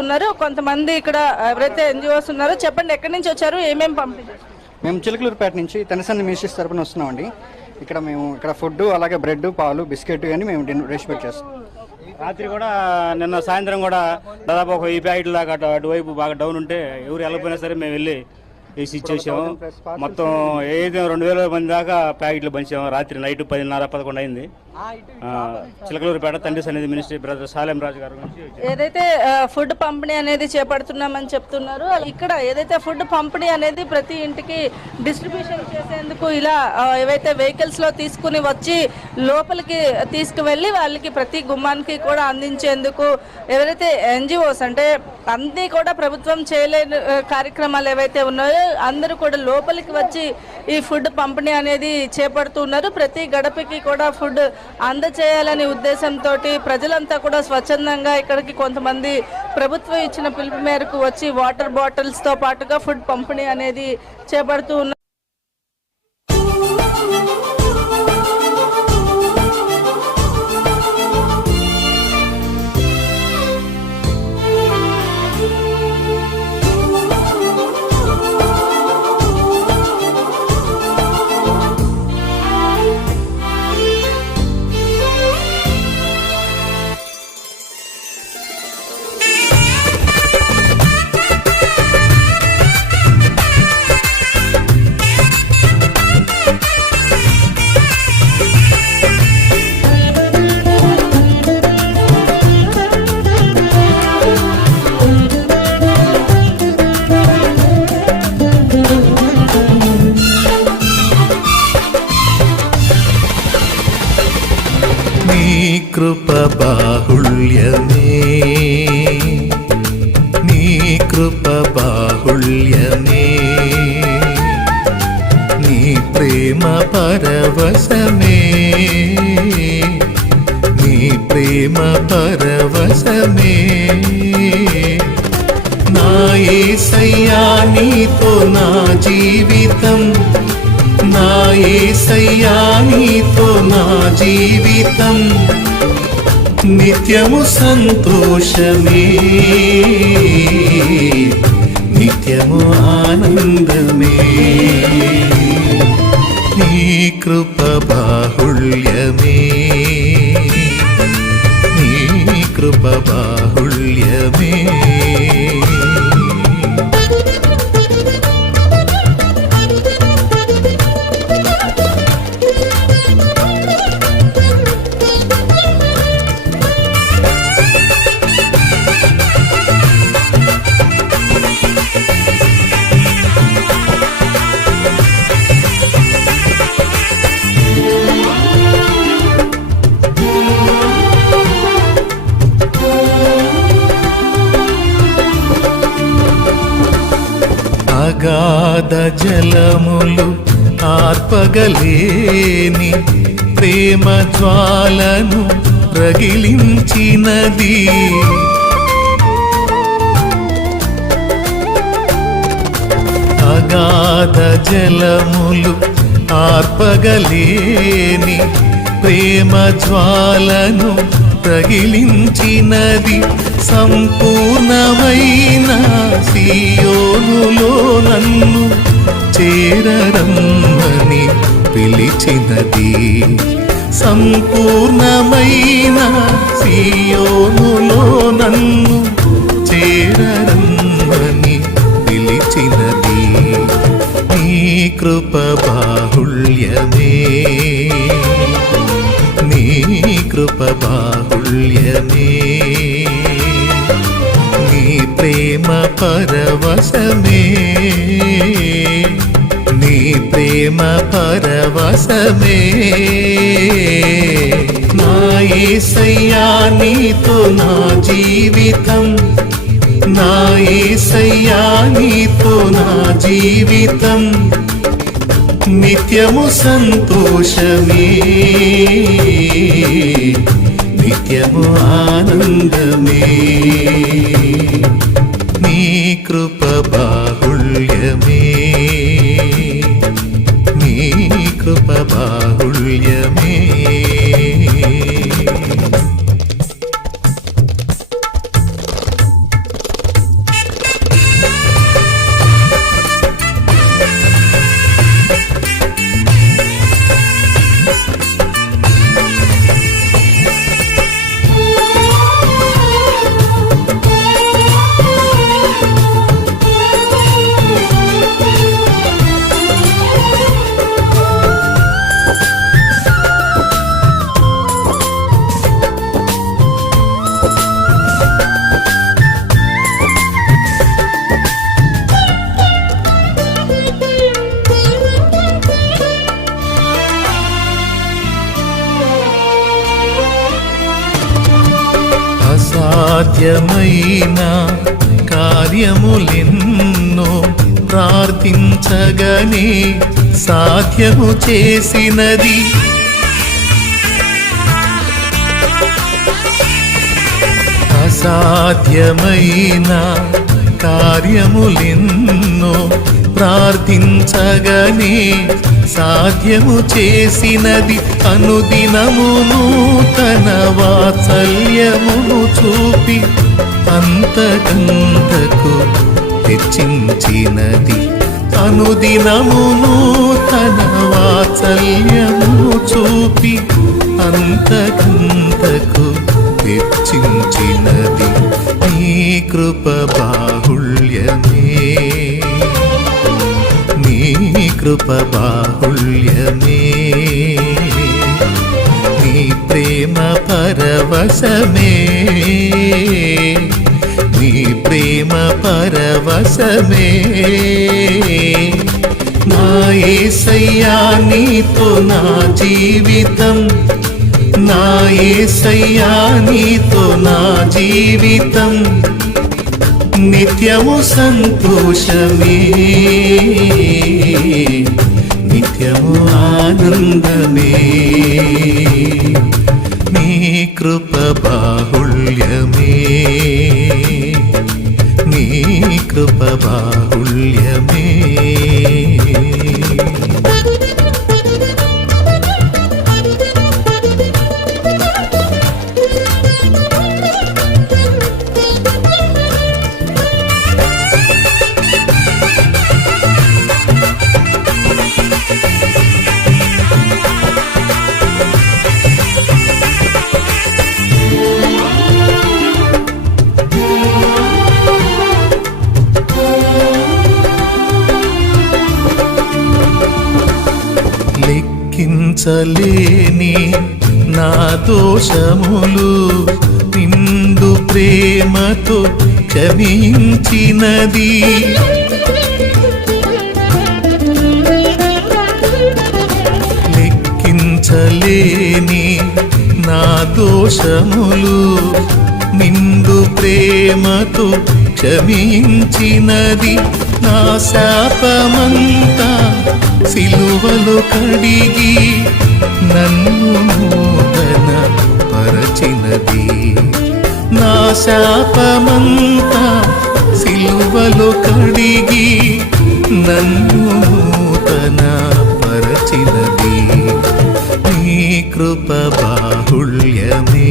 ఉన్నారు కొంతమంది ఇక్కడ ఎవరైతే ఎన్జిఓస్ ఉన్నారో చెప్పండి, ఎక్కడి నుంచి వచ్చారు, ఏమేమి పంపిణీ చేస్తారు? మేము చిలకలూరుపేట నుంచి తనసంది మినిస్ట్రీస్ తరపున వస్తున్నామండి. ఇక్కడ ఫుడ్ అలాగే బ్రెడ్, పాలు, బిస్కెట్ అని మేము డిస్ట్రిబ్యూట్ చేస్తాం. రాత్రి కూడా నిన్న సాయంత్రం కూడా దాదాపు ఒక 10 ప్యాకెట్లు దాకా అటువైపు బాగా డౌన్ ఉంటే ఎవరు వెళ్ళకపోయినా సరే మేము వెళ్ళి వేసి ఇచ్చేసాము. మొత్తం ఏదైతే 2000 మంది దాకా ప్యాకెట్లు పంచాము. రాత్రి నైట్ 10:30-11 అయింది. చిలకలూరుపేట తండ్రి సన్నిధి మినిస్ట్రీ బ్రదర్ సాలెం రాజు గారి నుంచి ఏదైతే ఫుడ్ పంపిణీ అనేది చేపడుతున్నామని చెప్తున్నారు, ఇక్కడ ఏదైతే ఫుడ్ పంపిణీ అనేది ప్రతి ఇంటికి డిస్ట్రిబ్యూషన్ చేసేందుకు ఇలా ఏవైతే వెహికల్స్ లో తీసుకుని వచ్చి లోపలికి తీసుకువెళ్ళి వాళ్ళకి ప్రతి గుమ్మానికి కూడా అందించేందుకు ఎవరైతే ఎన్జిఓస్ అంటే అన్నీ కూడా ప్రభుత్వం చేయలేని కార్యక్రమాలు ఏవైతే ఉన్నాయో అందరూ కూడా లోపలికి వచ్చి ఈ ఫుడ్ పంపిణీ అనేది చేపడుతున్నారు. ప్రతి గడపకి కూడా ఫుడ్ అందచేయాలనే ఉద్దేశంతో ప్రజలంతా కూడా స్వచ్ఛందంగా ఇక్కడికి కొంతమంది ప్రభుత్వం ఇచ్చిన పిలుపు మేరకు వచ్చి వాటర్ బాటిల్స్ తో పాటుగా ఫుడ్ పంపిణీ అనేది చేపడుతూ ఉన్నారు. కృప బాహుళ్యమే, నీ కృప బాహుళ్యమే, నీ ప్రేమ పరవశమే, నీ ప్రేమ పరవశమే, నా యేసయ్యా నీతో నా జీవితం, నా యేసయ్యా నీతో నా జీవితం, నిత్యము సంతోషమే, నిత్యము ఆనందమే, నీ కృప బాహుళ్యమే, నీ కృప బాహుళ్యమే. అగాధ జలములు ఆర్పగలేని ప్రేమ జ్వాలను రగిలించినది, అగాధ జలములు ఆర్పగలేని ప్రేమ జ్వాలను రగిలించినది, సంపూర్ణమైన సియోనులో నన్ను చేరరమ్మని పిలిచినది, సంపూర్ణమైన సియోనులో నన్ను చేరరమ్మని పిలిచినది, నీ కృప బాహుళ్యమే, నీ కృప బాహుళ్యమే, నీ ప్రేమ పరవశమే, నీ ప్రేమ పరవశమే, నా యేసయ్యా నీతో నా జీవితం, నా యేసయ్యా నీతో నా జీవితం, నిత్యము సంతోషమే, నిత్యము ఆనందమే, నీ కృప బాహుళ్యమే, నీ కృప బాహుళ్యమే. అసాధ్యమైన కార్యములెన్నో ప్రార్థించగనే సాధ్యము చేసినది. అసాధ్యమైన కార్యములెన్నో ప్రార్థించగనే సాధ్యము చేసినది. అనుదినమును తన వాత్సల్యమును చూపి అంతకంతకు హెచ్చించినది. అనుదినమును తన వాత్సల్యమును చూపి అంతకంతకు హెచ్చించినది. నీ కృప బాహుళ్యమే, నీ కృప బాహుళ్యమే, నీ ప్రేమ పరవశమే, నీ ప్రేమ పరవశమే. నా యేసయ్యా నీతో నా జీవితం, నా యేసయ్యా నీతో నా జీవితం, నిత్యము సంతోషమే, నిత్యము ఆనందమే. నీ కృప బాహుళ్యమే, నీ కృప బాహుళ్యమే. లెక్కించలేని నా దోషములు నిండు ప్రేమతో క్షమించినది. లెక్కించలేని నా దోషములు నిండు ప్రేమతో క్షమించినది. నా శాపమంతా సిలువలో కడిగి నన్ను నూతన పరచినది. నా శాపమంతా సిలువలో కడిగి నన్ను నూతన పరచినది. నీ కృప బాహుళ్యమే,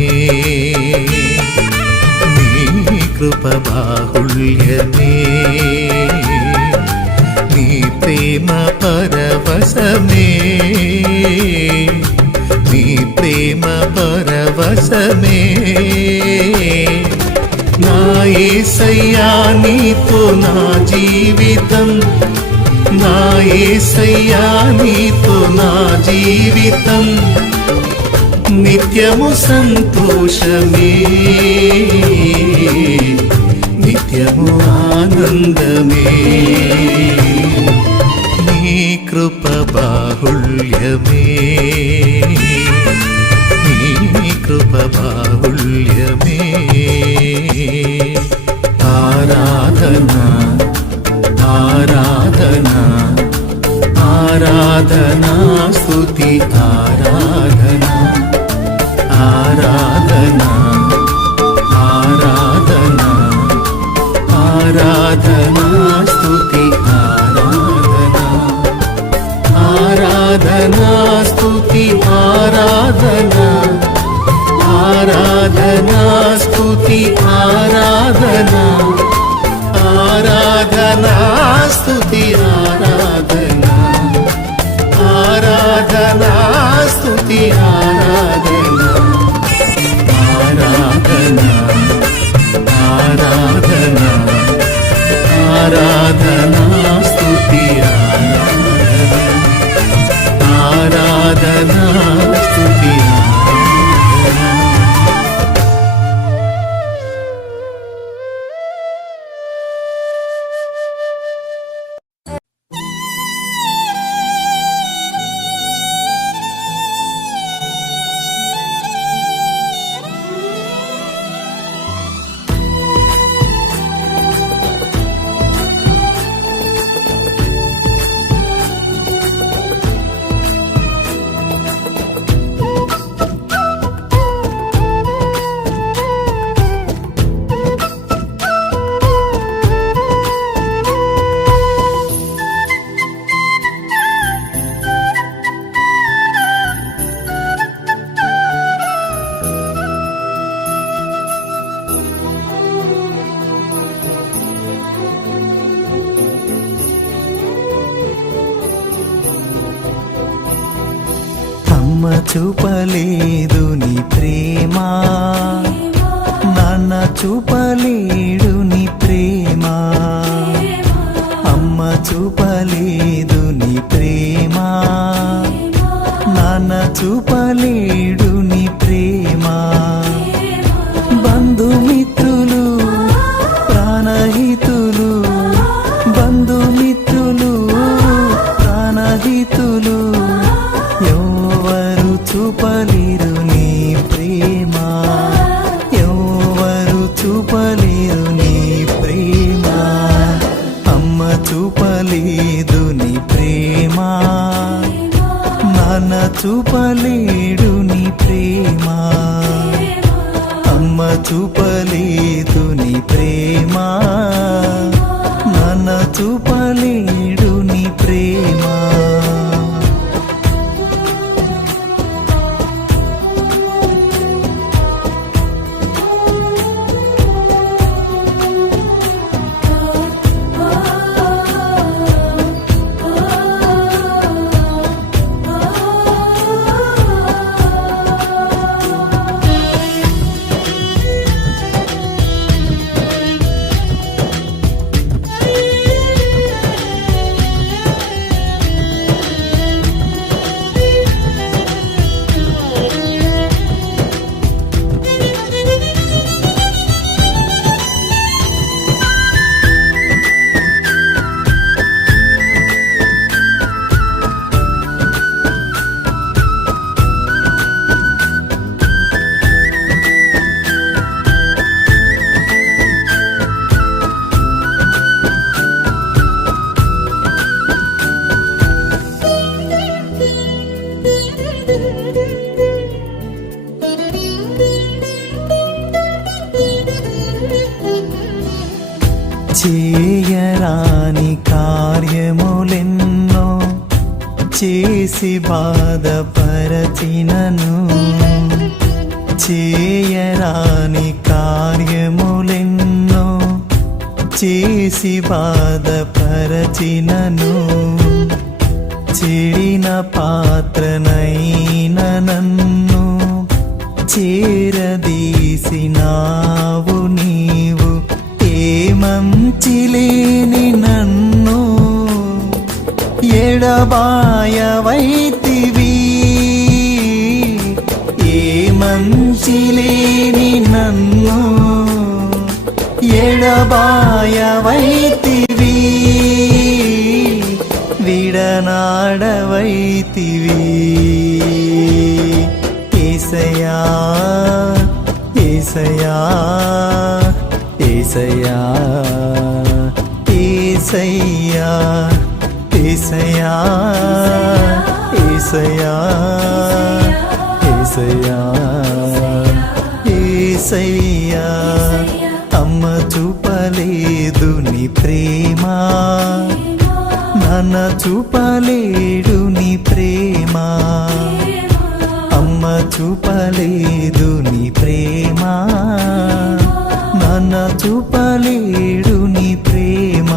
నీ కృప బాహుళ్యమే, నీ ప్రేమ పరవశమే, నీ ప్రేమ పరవశమే. నా యేసయ్యా నీతో నా జీవితం, నా యేసయ్యా నీతో నా జీవితం, నిత్యము సంతోషమే, నిత్యము ఆనందమే. నీ కృప బాహుళ్యమే, నీ కృప బాహుళ్యమే. ఆరాధనా ఆరాధనా ఆరాధనా స్తుతి ఆరాధనా ఆరాధనా ఆరాధనా ఆరాధనా స్తుతి ఆరాధనా ఆరాధనా స్తుతి ఆరాధనా ఆరాధనా స్తుతి ఆరాధనా ఆరాధనా స్తుతి ఆరాధనా ఆరాధనా స్తుతి ఆరాధనా ఆరాధనా ఆరాధనా ఆరాధనా స్తుతి ఆరాధనా ఆరాధనా స్తుతి ఆరాధనా. చూపలేదు నీ ప్రేమ, నాన్న చూపలేడు నీ ప్రేమ, అమ్మ చూపలేదు నీ ప్రేమ, నాన్న చూపలేడు నీ ప్రేమ, బంధుమిత్రులు ప్రాణహితులు, బంధుమిత్రులు ప్రాణహితులు ఎవరు చూపలేరు నీ ప్రేమ, ఎవరు చూపలేరు నీ ప్రేమ, అమ్మ చూపలేదు నీ ప్రేమ, నాన్న చూపలేడు నీ ప్రేమ, అమ్మ చూపలేదు నీ ప్రేమ, నాన్న చూపలేడు నీ ప్రేమ. చేయరాని కార్యములెన్నో చేసి బాధపరచినను, చేయరాని కార్యములెన్నో చేసి బాధపరచినను, చెడిన పాత్రనైన నన్ను చేరదీసినావు నీవు, ఏ మంచిలేని నన్ను ఎడబాయవైతివి, ఏ మంచిలేని నన్ను ఎడబాయవైతివి, విడనాడవైతివి, యేసయ్యా యేసయ్యా యేసయ్యా యేసయ్యా యేసయ్యా యేసయ్యా యేసయ్యా యేసయ్యా, అమ్మ చూపలేదు నీ ప్రేమ, నాన్న చూపలేడు నీ ప్రేమ, అమ్మ చూపలేదు నీ ప్రేమ, నాన్న చూపలేడు నీ ప్రేమ.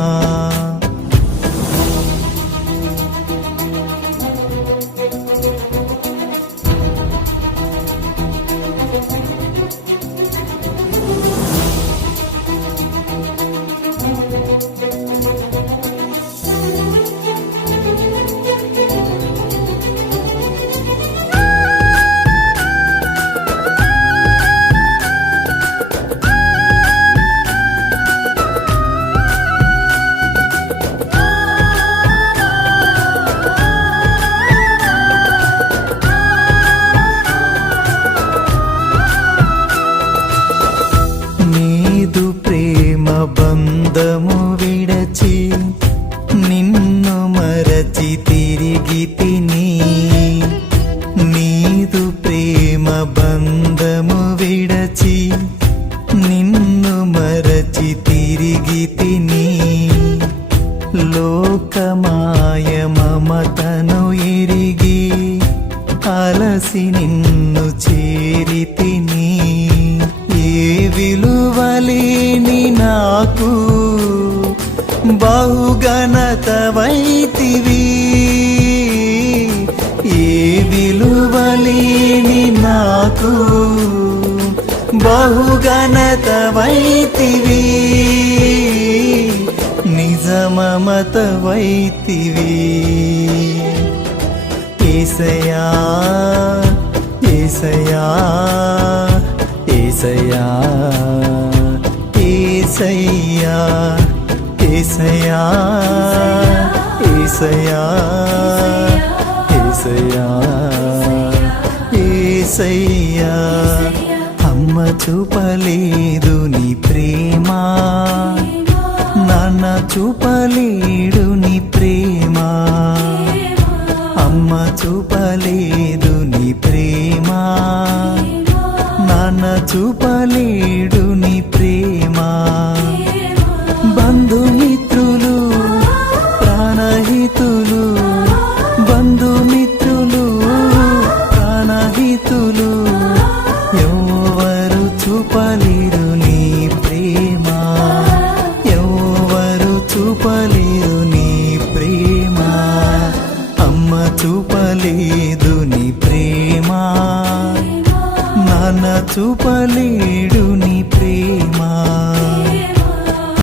బంధము విడచి నిన్ను మరచి తిరిగి తిని, నీదు ప్రేమ బంధము విడచి నిన్ను మరచి తిరిగి తిని, లోకమాయ మమతను ఎరిగి అలసి నిన్ను చేరి తిని, ఏ విలువలేని నాకు బహుఘనతవైతివి, ఏ విలువలేని బహుగణత వైతివి నిజమమత వైతివి ఏసయ్యా ఏసయ్యా ఏసయ్యా ఏసయ్యా ఏసయ్యా ఏసయ్యా ఏసయ్యా ఏసయ్యా అమ్మ చూపలేదు నీ ప్రేమ నాన్న చూపలేడు నీ ప్రేమ అమ్మ చూపలేదు నీ ప్రేమ నాన్న చూపలేడు నీ ప్రేమ బంధుమిత్రులు ప్రాణహితులు బంధుమిత్రులు ప్రాణహితులు ఎవరు చూపలేరు నీ ప్రేమ ఎవరు చూపలేరు నీ ప్రేమ అమ్మ చూపలేదు నీ ప్రేమ నాన్న చూపలేడు